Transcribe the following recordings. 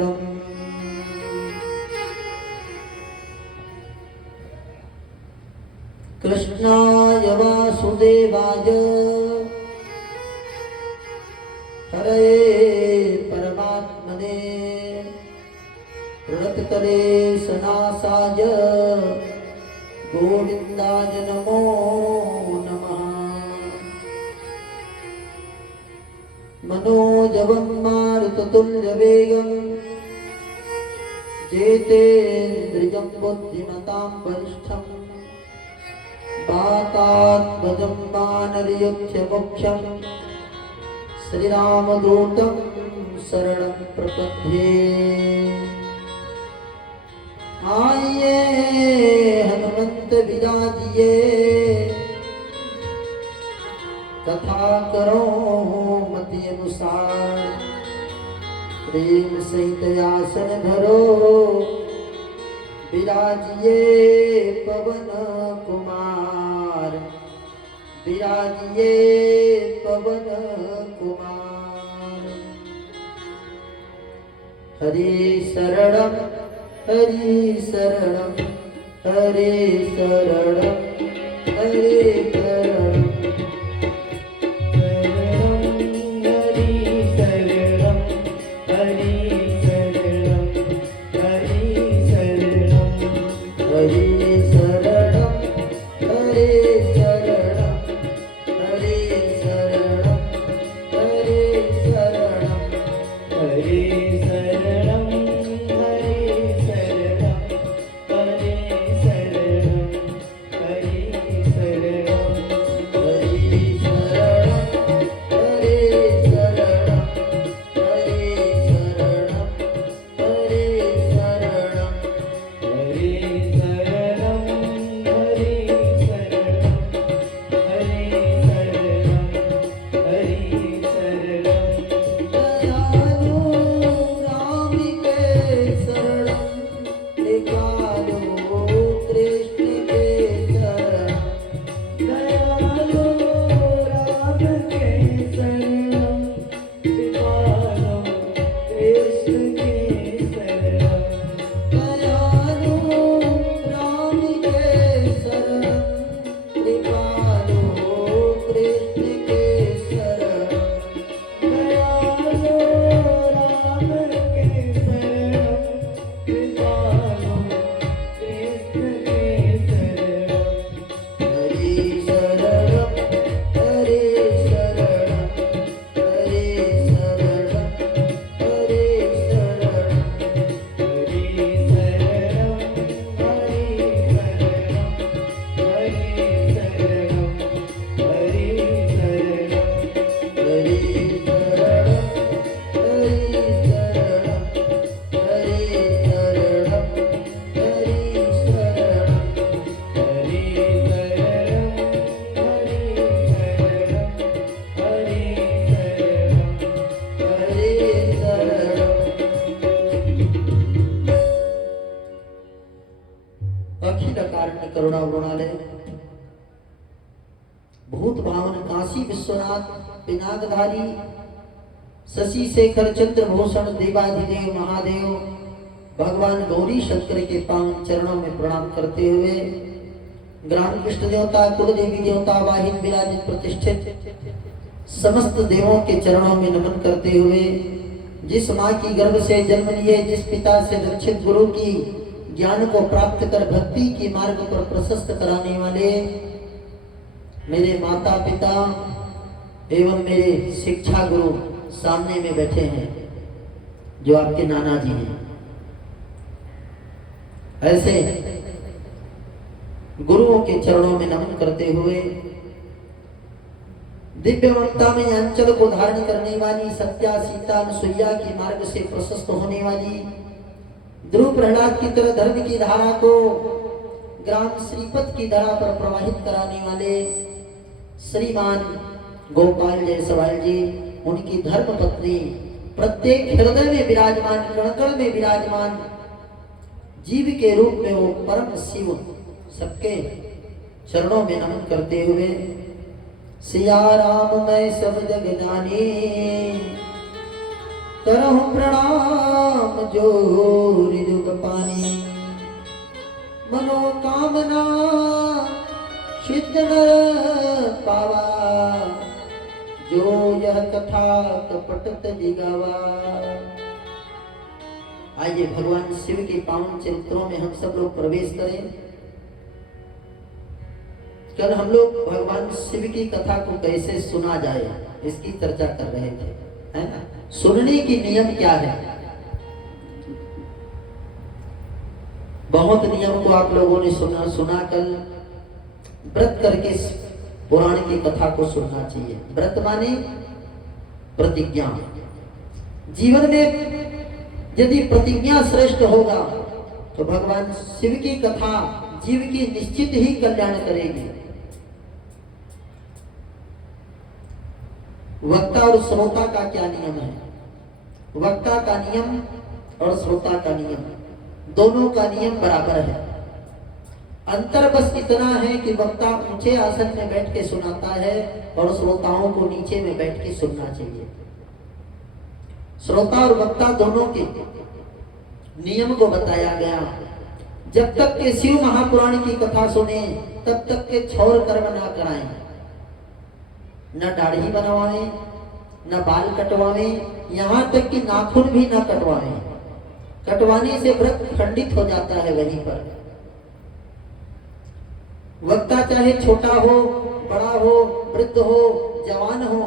विक्रम कृष्णाय वासुदेवाय हरे परमात्मने प्रणतकलेशनाशाय गोविन्दाय नमो नमः। मनोजवं मारुततुल्यवेगं जेतेन्द्रियं बुद्धिमतां वरिष्ठं वातात्मजं वानरयुक्ष्यमुख्यं श्रीरामदूतं शरणं प्रपद्ये। आइए हनुमंत विराजिए कथा करो मति अनुसार। प्रेम सहित आसन धरो विराजिए पवन कुमार। विराजिए पवन कुमार। हरि शरणम हरि शरणम हरे शरणम हरे शरणम। भूत भावन काशी विश्वनाथ पिनाकधारी शशि शेखर चंद्रभूषण देवाधिदेव महादेव भगवान गौरी शंकर के पावन चरणों में प्रणाम करते हुए ग्राम इष्ट देवता कुल देवी देवता वाहिन विराजित प्रतिष्ठित समस्त देवों के चरणों में नमन करते हुए जिस माँ की गर्भ से जन्म लिए जिस पिता से दक्षित गुरु की ज्ञान को प्राप्त कर भक्ति के मार्ग पर प्रशस्त कराने वाले मेरे माता पिता एवं मेरे शिक्षा गुरु सामने में बैठे हैं जो आपके नाना जी हैं। ऐसे गुरुओं के चरणों में नमन करते हुए दिव्य ममता में अंचल को धारण करने वाली सत्या सीता अनुसुईया के मार्ग से प्रशस्त होने वाली ध्रुव प्रहलाद की तरह धर्म की धारा को ग्राम श्रीपद की धरा पर प्रवाहित कराने वाले श्रीमान गोपाल जायसवाल जी उनकी धर्म पत्नी प्रत्येक हृदय में विराजमान कण में विराजमान जीव के रूप में वो परम शिव सबके चरणों में नमन करते हुए सिया राम मैं सब जग जाने करहु प्रणाम जोर जुग पानी, मनोकामना सिद्ध नर पावा, जो यह कथा कपटत जिगावा। आइए भगवान शिव के पावन चरित्रों में हम सब लोग प्रवेश करें। कल हम लोग भगवान शिव की कथा को कैसे सुना जाए इसकी चर्चा कर रहे थे, है ना। सुनने की नियम क्या है? बहुत नियम को आप लोगों ने सुना। कल व्रत करके पुराण की कथा को सुनना चाहिए। व्रत माने प्रतिज्ञा। जीवन में यदि प्रतिज्ञा श्रेष्ठ होगा तो भगवान शिव की कथा जीव की निश्चित ही कल्याण करेगी। वक्ता और श्रोता का क्या नियम है? वक्ता का नियम और श्रोता का नियम, दोनों का नियम बराबर है। अंतर बस इतना है कि वक्ता ऊंचे आसन में बैठ के सुनाता है और श्रोताओं को नीचे में बैठ के सुनना चाहिए। श्रोता और वक्ता दोनों के नियम को बताया गया। जब तक के शिव महापुराण की कथा सुने तब तक के छौर कर्म ना कराएं, न दाढ़ी बनवाएं, न बाल कटवाएं, यहाँ तक कि नाखून भी न कटवाएं। कटवाने से व्रत खंडित हो जाता है वहीं पर। वक्ता चाहे छोटा हो, बड़ा हो, वृद्ध हो, जवान हो,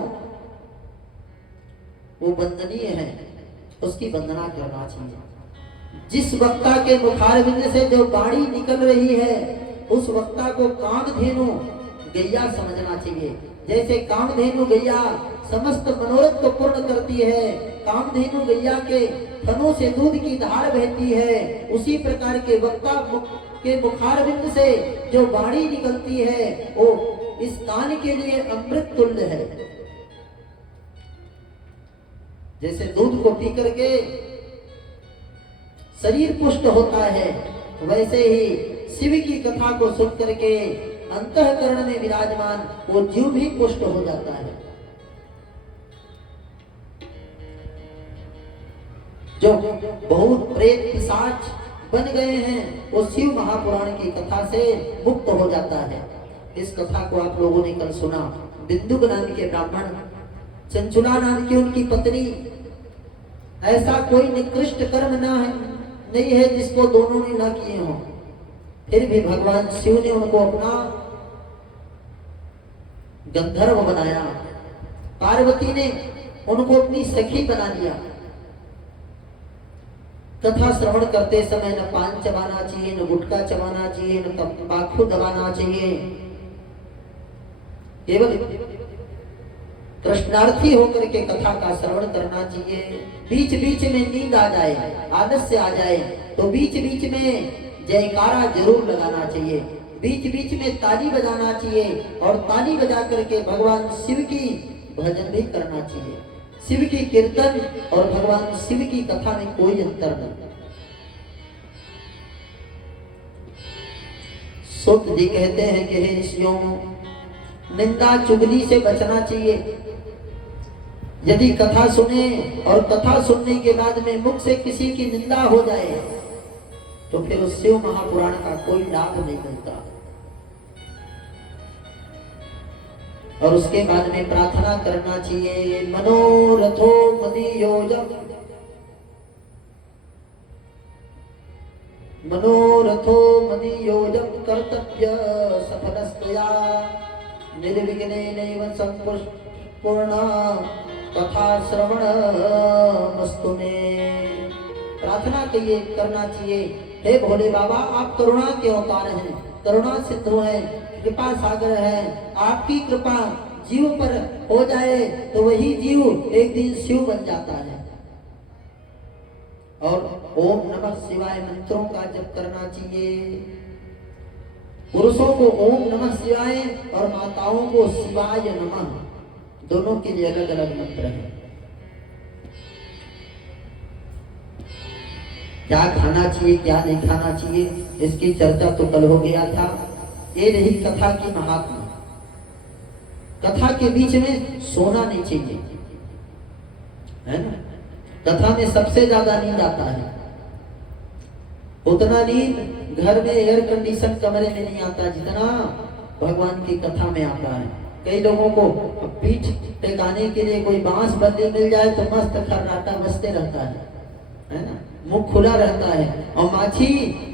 वो वंदनीय है, उसकी वंदना करना चाहिए। जिस वक्ता के मुखारविंद से जो वाणी निकल रही है उस वक्ता को कामधेनु गैया समझना चाहिए। जैसे कामधेनु गैया समस्त मनोरथ को पूर्ण करती है, कामधेनु गैया के थनों से दूध की धार बहती है, उसी प्रकार के वक्ता के मुखारविंद से जो वाणी निकलती है वो इस कान के लिए अमृत तुल्य है। जैसे दूध को पी करके शरीर पुष्ट होता है, वैसे ही शिव की कथा को सुन करके अंतःकरण में विराजमान वो जीव भी पुष्ट हो जाता है। जो बहुत प्रेत पिशाच बन गए हैं वो शिव महापुराण की कथा से मुक्त हो जाता है। इस कथा को आप लोगों ने कल सुना। बिंदुक नाम के ब्राह्मण, चंचुला नाम की उनकी पत्नी, ऐसा कोई निकृष्ट कर्म ना है नहीं है जिसको दोनों ने ना किए हों। फिर भी भगवान शिव ने उनको अपना गंधर्व बनाया, पार्वती ने उनको अपनी सखी बना लिया। कथा श्रवण करते समय न पान चबाना चाहिए, न गुटखा चबाना चाहिए, न तंबाकू दबाना चाहिए। केवल कृष्णार्थी होकर के कथा का श्रवण करना चाहिए। बीच बीच में नींद आ जाए, आलस्य आ जाए तो बीच बीच में जयकारा जरूर लगाना चाहिए, बीच बीच में ताली बजाना चाहिए और ताली बजा करके भगवान शिव की भजन भी करना चाहिए। शिव की कीर्तन और भगवान शिव की कथा में कोई अंतर नहीं। सूत जी कहते हैं कि हे ऋषियों, निंदा चुगली से बचना चाहिए। यदि कथा सुने और कथा सुनने के बाद में मुख से किसी की निंदा हो जाए तो फिर उस शिव महापुराण का कोई लाभ नहीं मिलता। और उसके बाद में प्रार्थना करना चाहिए, मनोरथो मदीयोजम, मनोरथो मदीयोजम कर्तव्य सफलस्तया निर्विघ्नेनैव संपूर्ण कथा श्रवण मस्तु में। प्रार्थना कहिए, करना चाहिए, हे भोले बाबा आप करुणा के अवतार हैं, करुणा सिंधु हैं, कृपा सागर है। आपकी कृपा जीव पर हो जाए तो वही जीव एक दिन शिव बन जाता है। और ओम नमः शिवाय मंत्रों का जप करना चाहिए। पुरुषों को ओम नमः शिवाय और माताओं को शिवाय नमः, दोनों के लिए अलग अलग मंत्र है। क्या खाना चाहिए क्या नहीं खाना चाहिए इसकी चर्चा तो कल हो गया था। ये रही कथा की महात्मा। कथा के बीच में सोना नहीं चाहिए, है ना। कथा में सबसे ज्यादा नींद आता है। उतना नींद घर में एयर कंडीशन कमरे में नहीं आता जितना भगवान की कथा में आता है। कई लोगों को पीठ टेकाने के लिए कोई बांस बल्ली मिल जाए तो मस्त खर्राटा बजते रहता है ना, मुख खुला रहता है और माछी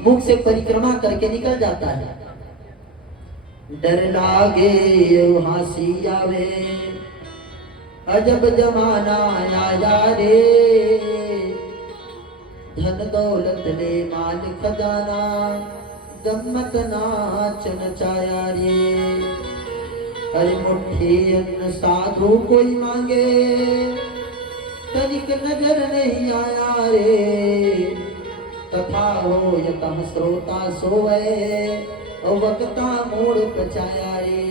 मुख से परिक्रमा करके निकल जाता है। डर लागे हंसी आवे अजब जमाना आया रे, धन दौलत ले माल खजाना गम्मत नाच नचाया रे। अरे मुट्ठी अन्न साधु कोई मांगे तनिक नजर नहीं आया रे, तथा हो यतः श्रोता सोवे और वक्ता मोड़ पचाया रे।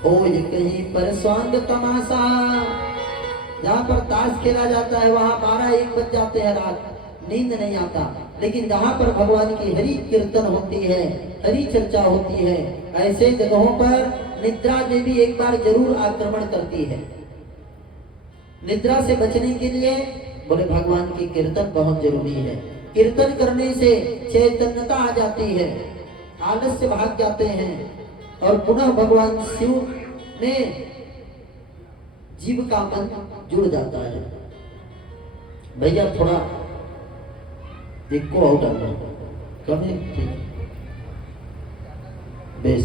हो ये कहीं पर स्वांग तमाशा, जहाँ पर ताश खेला जाता है वहाँ 12-1 बज जाते हैं रात, नींद नहीं आता। लेकिन जहाँ पर भगवान की हरि कीर्तन होती है, हरि चर्चा होती है, ऐसे जगहों पर निद्रा देवी एक बार जरूर आक्रमण करती है। निद्रा से बचने के लिए बोले भगवान की कीर्तन बहुत जरूरी है। कीर्तन करने से चैतन्यता आ जाती है, आलस्य भाग जाते हैं और पुनः भगवान शिव में जीव का मन जुड़ जाता है। भैया थोड़ा इको आउट आ रहा है, कम है, ठीक बेस।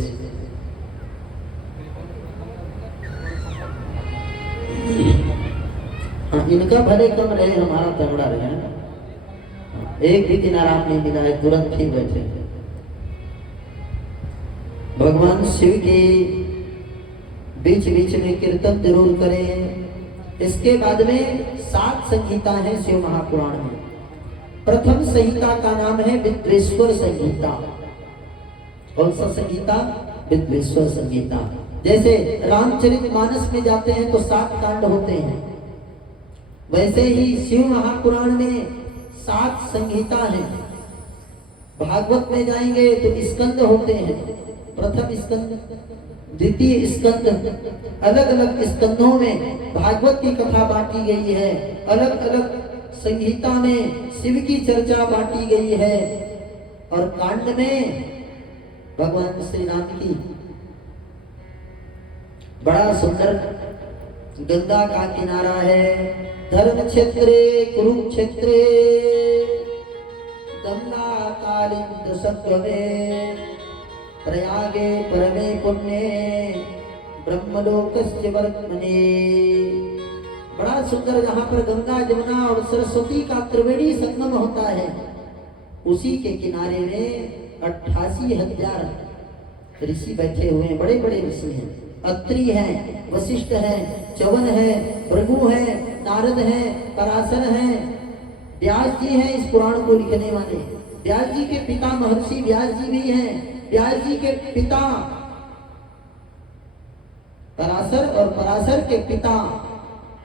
हाँ, इनका भले कम रहे, हमारा तगड़ा रहे है। एक भी दिन आराम नहीं मिला है, तुरंत ठीक बैठे। भगवान शिव की बीच बीच में कीर्तन जरूर करें। इसके बाद में 7 संहिता है शिव महापुराण में। प्रथम संहिता का नाम है विद्वेश्वर संहिता। कौन सा संहिता? विद्वेश्वर संहिता। जैसे रामचरितमानस में जाते हैं तो 7 कांड होते हैं, वैसे ही शिव महापुराण में 7 संहिता है। भागवत में जाएंगे तो स्कंद होते हैं, प्रथम स्कंद, द्वितीय स्कंद, अलग अलग स्कंदों में भागवत की कथा बांटी गई है। अलग अलग संहिता में शिव की चर्चा बांटी गई है और कांड में भगवान श्री राम की बड़ा सुंदर गंगा का किनारा है। धर्म क्षेत्रे कुरुक्षेत्रे गंगा कालिंद सत्वमे प्रयागे परमे पुण्ये ब्रह्मलोकस्य वर्त्मने। बड़ा सुंदर, जहाँ पर गंगा जमुना और सरस्वती का त्रिवेणी संगम होता है, उसी के किनारे में 88,000 ऋषि बैठे हुए हैं। बड़े बड़े ऋषि हैं, अत्रि हैं, वशिष्ठ हैं, च्यवन हैं, भृगु हैं, नारद हैं, पराशर हैं, व्यास जी हैं इस पुराण को लिखने वाले। व्यास जी के पिता महर्षि व्यास जी भी हैं। व्यास जी के पिता पराशर और पराशर के पिता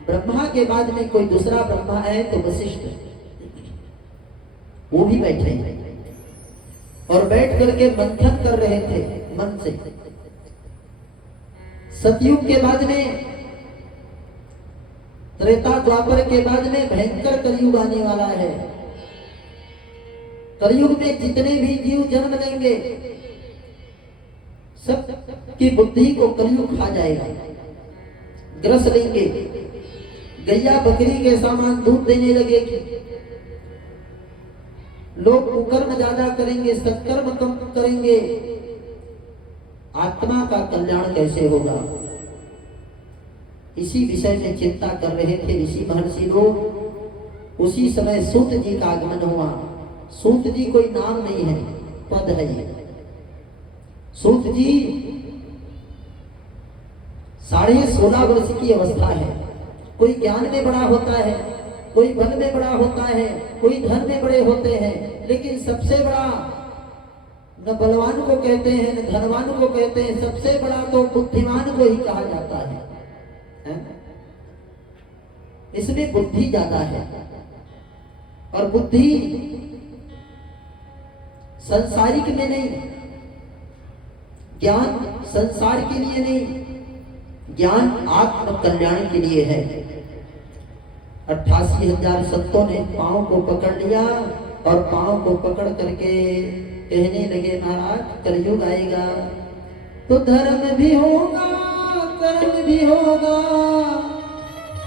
ब्रह्मा के बाद में कोई दूसरा ब्रह्मा है तो वशिष्ठ, वो भी बैठे हैं और बैठ करके मंथन कर रहे थे मन से। सतयुग के बाद में, त्रेता द्वापर के बाद में भयंकर कलयुग आने वाला है। कलयुग में जितने भी जीव जन्म लेंगे सब की बुद्धि को कलयुग खा जाएगा, ग्रस लेंगे। गैया बकरी के समान दूध देने लगेगी, लोग कुकर्म ज्यादा करेंगे, सत्कर्म कम करेंगे। आत्मा का कल्याण कैसे होगा, इसी विषय में चिंता कर रहे थे ऋषि महर्षि लोग। उसी समय सूत जी का आगमन हुआ। सूत जी कोई नाम नहीं है, पद है ये। सूत जी 16.5 वर्ष की अवस्था है। कोई ज्ञान में बड़ा होता है, कोई बल में बड़ा होता है, कोई धन में बड़े होते हैं, लेकिन सबसे बड़ा न बलवान को कहते हैं न धनवान को कहते हैं, सबसे बड़ा तो बुद्धिमान को ही कहा जाता है। इसमें बुद्धि ज्यादा है और बुद्धि संसारिक में नहीं, ज्ञान संसार के लिए नहीं, ज्ञान आत्म कल्याण के लिए है। 88,000 संतों ने पांव को पकड़ लिया और पांव को पकड़ करके कहने लगे, महाराज कलयुग आएगा तो धर्म भी होगा, कर्म भी होगा,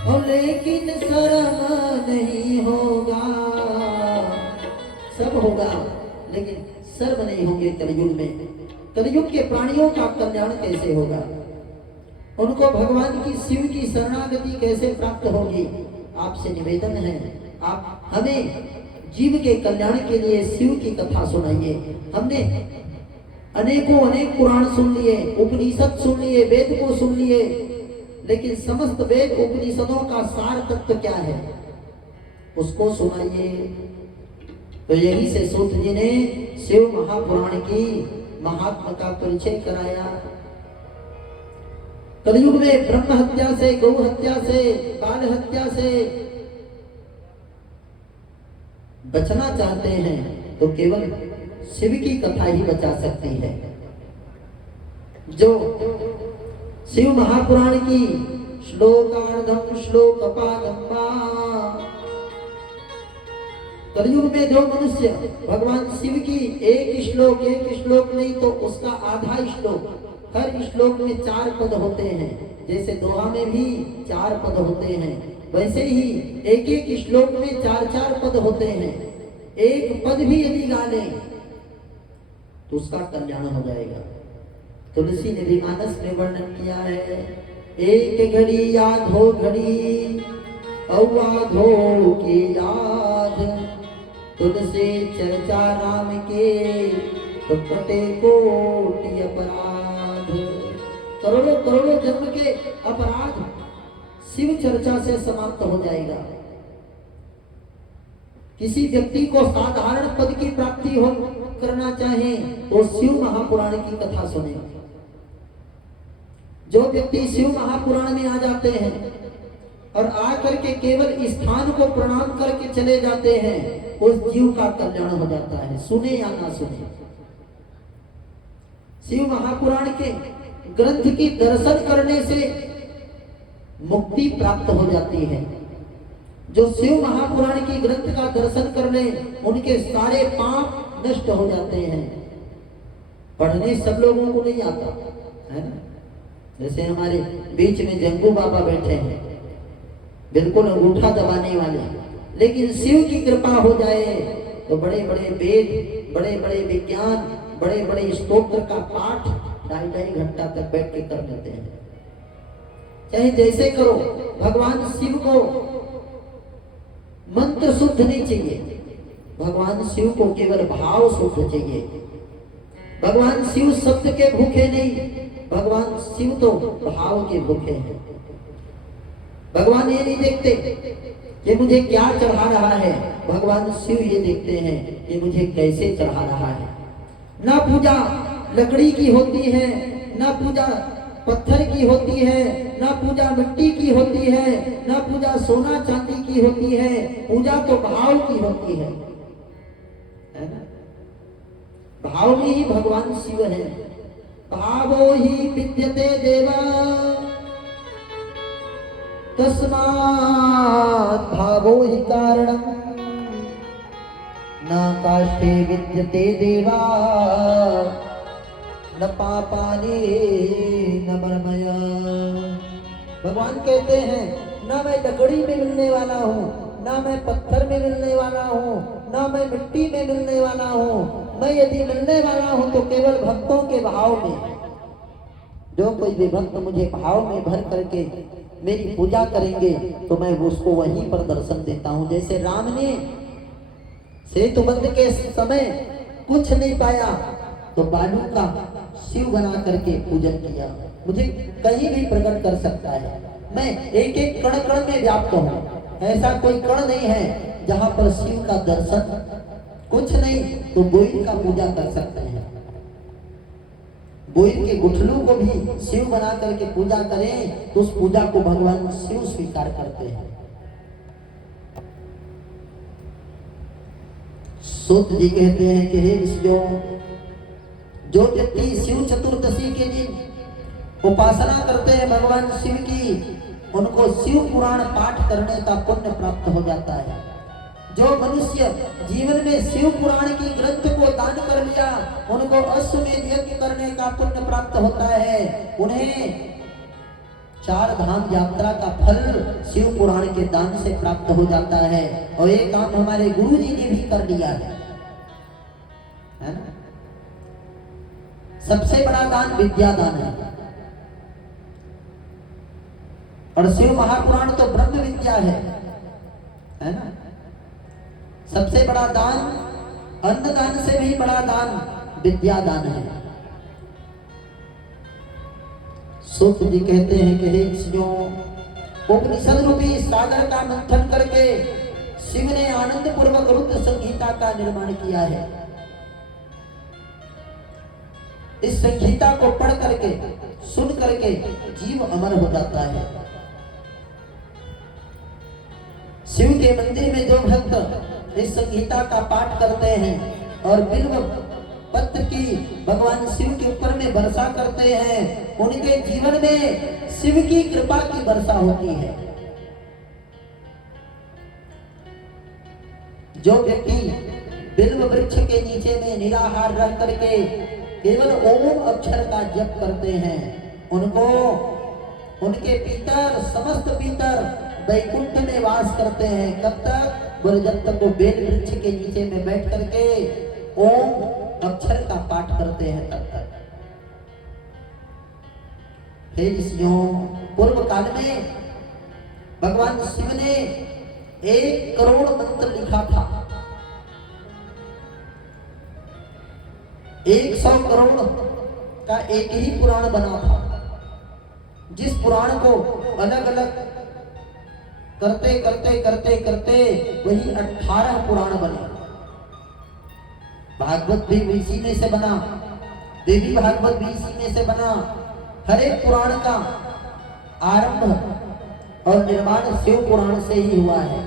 और लेकिन शर्म नहीं होगा। सब होगा लेकिन शर्म नहीं होंगे कलयुग में। कलयुग के प्राणियों का कल्याण कैसे होगा, उनको भगवान की शिव की शरणागति कैसे प्राप्त होगी। आपसे निवेदन है, आप हमें जीव के कल्याण के लिए शिव की कथा सुनाइए। हमने अनेकों अनेक पुराण सुन लिए, उपनिषद सुन लिए, वेद को सुन लिए, लेकिन समस्त वेद उपनिषदों का सार तत्व क्या है उसको सुनाइए। तो यही से सूत जी ने शिव महापुराण की महात्मा का परिचय कराया। कलयुग में ब्रह्म हत्या से, गौ हत्या से, बाल हत्या से बचना चाहते हैं तो केवल शिव की कथा ही बचा सकती है। जो शिव महापुराण की श्लोकार्धम श्लोकपादम्बा, कलयुग में जो मनुष्य भगवान शिव की एक श्लोक नहीं तो उसका आधा श्लोक, हर श्लोक में 4 पद होते हैं। जैसे दोहा में भी 4 पद होते हैं, वैसे ही एक एक श्लोक में 4 पद होते हैं। एक पद भी यदि गा लें तो उसका कल्याण हो जाएगा। तुलसी ने भी मानस में वर्णन किया है, एक घड़ी याद हो घड़ी अवाधो की याद, तुलसी चर्चा राम के तो कटे कोटि अपराध। करोड़ों करोड़ों जन्म के अपराध शिव चर्चा से समाप्त हो जाएगा। किसी व्यक्ति को साधारण पद की प्राप्ति हो करना चाहे तो शिव महापुराण की कथा सुने। जो व्यक्ति शिव महापुराण में आ जाते हैं और आकर के केवल स्थान को प्रणाम करके चले जाते हैं, उस जीव का कल्याण हो जाता है, सुने या ना सुने। शिव महापुराण के ग्रंथ की दर्शन करने से मुक्ति प्राप्त हो जाती है। जो शिव महापुराण की ग्रंथ का दर्शन कर ले उनके सारे पाप नष्ट हो जाते हैं। पढ़ने सब लोगों को नहीं आता है ना। जैसे हमारे बीच में जंगू बाबा बैठे हैं, बिल्कुल अंगूठा दबाने वाले, लेकिन शिव की कृपा हो जाए तो बड़े बड़े वेद, बड़े बड़े विज्ञान, बड़े बड़े स्तोत्र का पाठ 2.5 घंटा तक बैठ के कर लेते हैं। चाहे जैसे करो, भगवान शिव को मंत्र शुद्ध नहीं चाहिए, भगवान शिव को केवल भाव शुद्ध चाहिए। भगवान शिव शब्द के भूखे नहीं, भगवान शिव तो भाव के भूखे हैं। भगवान ये नहीं देखते कि मुझे क्या चढ़ा रहा है, भगवान शिव ये देखते हैं कि मुझे कैसे चढ़ा रहा है। ना पूजा लकड़ी की होती है, ना पूजा पत्थर की होती है, ना पूजा मिट्टी की होती है, ना पूजा सोना चांदी की होती है, पूजा तो भाव की होती है ना। भाव में ही भगवान शिव है। भावो ही विद्यते देवा तस्मात् भावो ही कारणम न काष्ठे विद्यते देवा न पापानि न मर्मया। भगवान कहते हैं ना मैं लकड़ी में मिलने वाला हूँ, ना मैं पत्थर में मिलने वाला हूँ, ना मैं मिट्टी में मिलने वाला हूँ। मैं यदि मिलने वाला हूँ तो केवल भक्तों के भाव में। जो कोई भी भक्त मुझे भाव में भर करके मेरी पूजा करेंगे तो मैं उसको वहीं पर दर्शन देता हूँ। जैसे राम ने सेतुबंध के समय कुछ नहीं पाया तो बालू का शिव बना करके पूजन किया। मुझे कहीं भी प्रकट कर सकता है, मैं एक एक कण कण में व्याप्त हूँ। ऐसा कोई कण नहीं है जहाँ पर शिव का दर्शन, कुछ नहीं तो गोइल का पूजा कर सकते हैं। गोइल के गुठलू को भी शिव बना करके पूजा करें तो उस पूजा को भगवान शिव स्वीकार करते हैं। सूत जी कहते हैं कि हे ऋषियों, जो व्यक्ति शिव चतुर्दशी के दिन उपासना करते हैं भगवान शिव की, उनको शिव पुराण पाठ करने का पुण्य प्राप्त हो जाता है। जो मनुष्य जीवन में शिव पुराण की ग्रंथ को दान कर लिया, उनको अश्वमेध यज्ञ करने का पुण्य प्राप्त होता है। उन्हें 4 धाम यात्रा का फल शिव पुराण के दान से प्राप्त हो जाता है। और ये काम हमारे गुरु जी ने भी कर लिया है ना। सबसे बड़ा दान विद्या दान है, और शिव महापुराण तो ब्रह्म विद्या है ना। सबसे बड़ा दान अन्न दान से भी बड़ा दान विद्या दान है। सूत जी कहते हैं कि हे ऋषियों, उपनिषद रूपी सागर का मंथन करके शिव ने आनंद पूर्वक रुद्र संहिता का निर्माण किया है। इस संहिता को पढ़ करके सुन करके जीव अमर हो जाता है। शिव के मंदिर में जो भक्त इस संहिता का पाठ करते हैं और बिल्व पत्र की भगवान शिव के ऊपर में वर्षा करते हैं, उनके जीवन में शिव की कृपा की वर्षा होती है। जो व्यक्ति बिल्व वृक्ष के नीचे में निराहार रह करके केवल ओम अक्षर का जप करते हैं, उनको उनके पितर समस्त पितर वैकुंठ में वास करते हैं। कब तक? बोले जब तक वो बेल वृक्ष के नीचे में बैठ करके ओम अक्षर का पाठ करते हैं तब तक। हे ऋषियों, पूर्व काल में भगवान शिव ने 1 करोड़ मंत्र लिखा था। 100 करोड़ का एक ही पुराण बना था, जिस पुराण को अलग अलग करते करते करते करते वही 18 पुराण बने। भागवत भी इसी में से बना, देवी भागवत भी इसी में से बना। हर एक पुराण का आरंभ और निर्माण शिव पुराण से ही हुआ है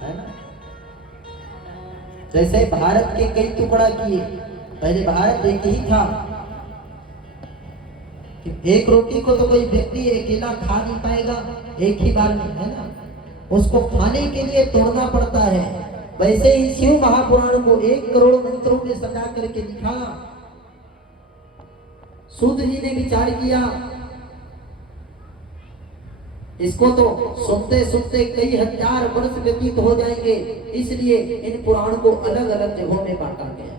ना। जैसे भारत के कई टुकड़ा किए, पहले भारत एक ही था। एक रोटी को तो कोई व्यक्ति अकेला खा नहीं पाएगा एक ही बार में, है ना। उसको खाने के लिए तोड़ना पड़ता है। वैसे ही शिव महापुराण को 1 करोड़ मंत्रों में सजा करके लिखा। सूत जी ने विचार किया, इसको तो सुनते सुनते कई हजार वर्ष व्यतीत हो जाएंगे, इसलिए इन पुराण को अलग अलग जगहों में बांटा गया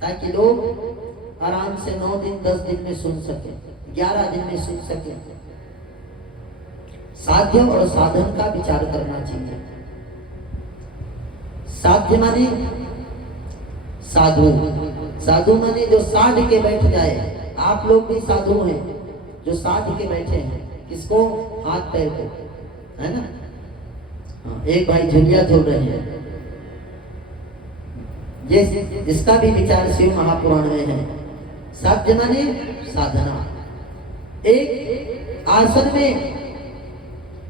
ताकि लोग आराम से 9 दिन 10 दिन में सुन सके, 11 दिन में सुन सके। साध्य और साधन का विचार करना चाहिए। साध्य माने साधु, साधु माने जो साध के बैठ जाए। आप लोग भी साधु हैं जो साध के बैठे हैं। किसको? हाथ पैर को, है ना। एक भाई झुलिया झूल रहे हैं, जिसका भी विचार शिव महापुराण में है। साध्य माने साधना। एक आसन में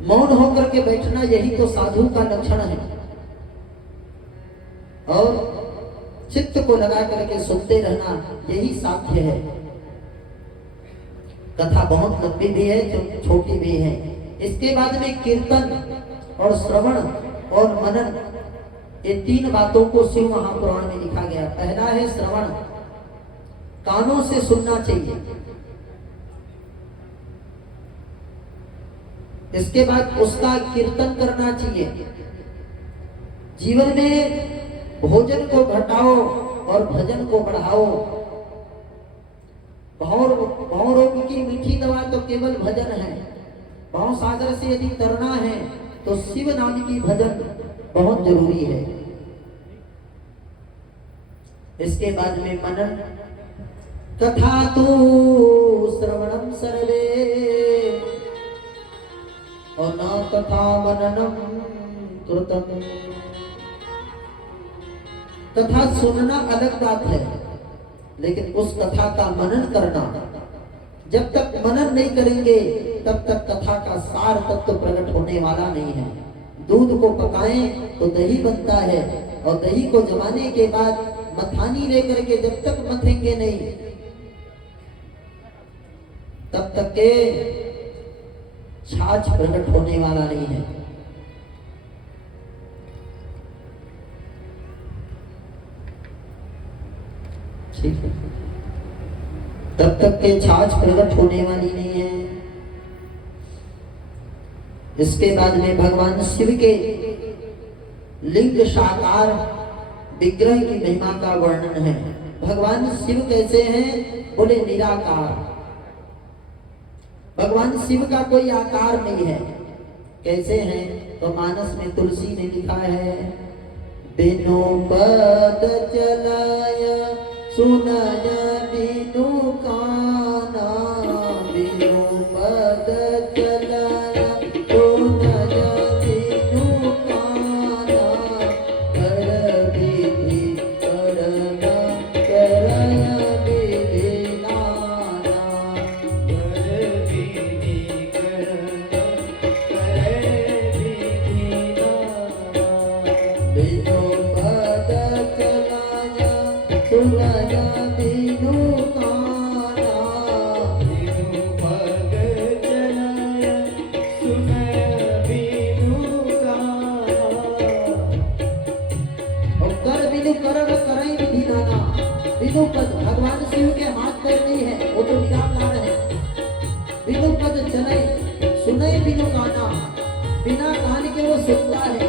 मौन होकर के बैठना, यही तो साधु का लक्षण है। और चित्त को लगा करके सुनते रहना, यही साध्य है। कथा बहुत लंबी भी है, छोटी भी है। इसके बाद में कीर्तन और श्रवण और मनन, ये 3 बातों को शिव महापुराण में लिखा गया। पहला है श्रवण, कानों से सुनना चाहिए। इसके बाद उसका कीर्तन करना चाहिए। जीवन में भोजन को घटाओ और भजन को बढ़ाओ। भव रोग की मीठी दवा तो केवल भजन है। भव सागर से यदि तरना है तो शिव नाम की भजन बहुत जरूरी है। इसके बाद में मनन, कथा तु श्रवणम सर्वे और न कथा मननम कृतम। कथा सुनना अलग बात है, लेकिन उस कथा का मनन करना, जब तक मनन नहीं करेंगे तब तक कथा का सार तत्व प्रकट होने वाला नहीं है। दूध को पकाएं तो दही बनता है, और दही को जमाने के बाद मथानी लेकर के जब तक मथेंगे नहीं, तब तक के छाछ प्रकट होने वाला नहीं है। ठीक है, तब तक के छाछ प्रकट होने वाली नहीं है। इसके बाद में भगवान शिव के लिंग साकार विग्रह की महिमा का वर्णन है। भगवान शिव कैसे हैं? बोले निराकार। भगवान शिव का कोई आकार नहीं है। कैसे हैं? तो मानस में तुलसी ने लिखा है, बिनु पद चलाया सुनाया बिनु काना, बिनु पद चलाया सुनाया बिनु काना, कर विधि करना करया विधि नाना, कर विधि करना करे विधि नाना, बिनु पद चलाया सुनाया बिनु काना, बिनु पद चलाया सुनाया बिनु काना, और कर बिनु करन करई विधि नाना। बिनु पद भगवान शिव के हाथ पैर नहीं है, वो तो निराकार है। बिनु पद चले सुने बिनु काना, बिना कान के वो सुनता है,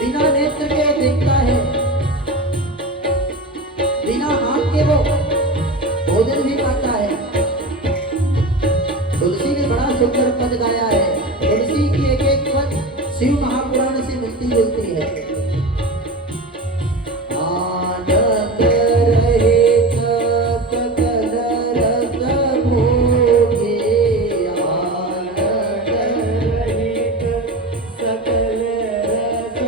बिना नेत्र के देखता है, बिना हाथ के वो भोजन भी खाता है। तुलसी ने बड़ा सुंदर पद गाया है। तुलसी की एक एक पद शिव महापुराण से मिलती जुलती है। आनंद रहित सकल रस भोगे, आनंद रहित सकल रस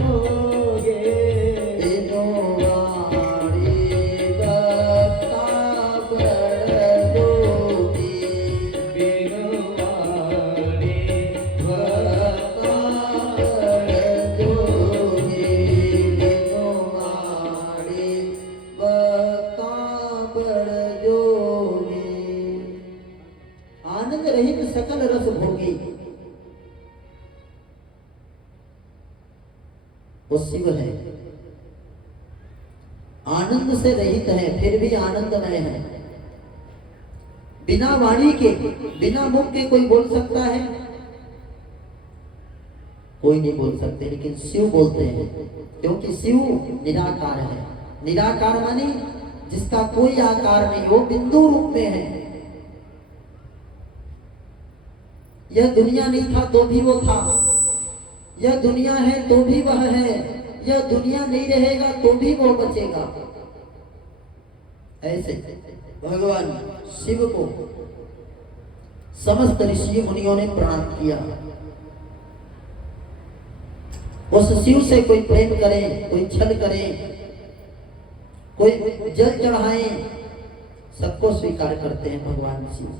भोगे, बिनु वाणी वक्ता बड़ जोगी, बिनु वाणी वक्ता बड़ जोगी, बिनु वाणी वक्ता बड़ जोगी। आनंद रहित सकल रस भोगी, वो शिव है। आनंद से रहित है, फिर भी आनंदमय है। बिना वाणी के, बिना मुख के कोई बोल सकता है? कोई नहीं बोल सकते, लेकिन शिव बोलते हैं, क्योंकि शिव निराकार है। निराकार माने जिसका कोई आकार नहीं, वो बिंदु रूप में है। यह दुनिया नहीं था तो भी वो था, यह दुनिया है तो भी वह है, यह दुनिया नहीं रहेगा तो भी वो बचेगा। ऐसे भगवान शिव को समस्त ऋषि मुनियों ने प्रणाम किया। उस शिव से कोई प्रेम करे, कोई छल करे, कोई जल चढ़ाए, सबको स्वीकार करते हैं भगवान शिव।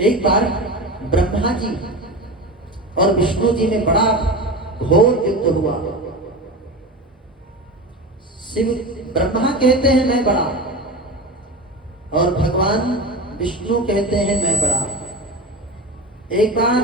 एक बार ब्रह्मा जी और विष्णु जी में बड़ा घोर युद्ध हुआ। शिव ब्रह्मा कहते हैं मैं बड़ा, और भगवान विष्णु कहते हैं मैं बड़ा। एक बार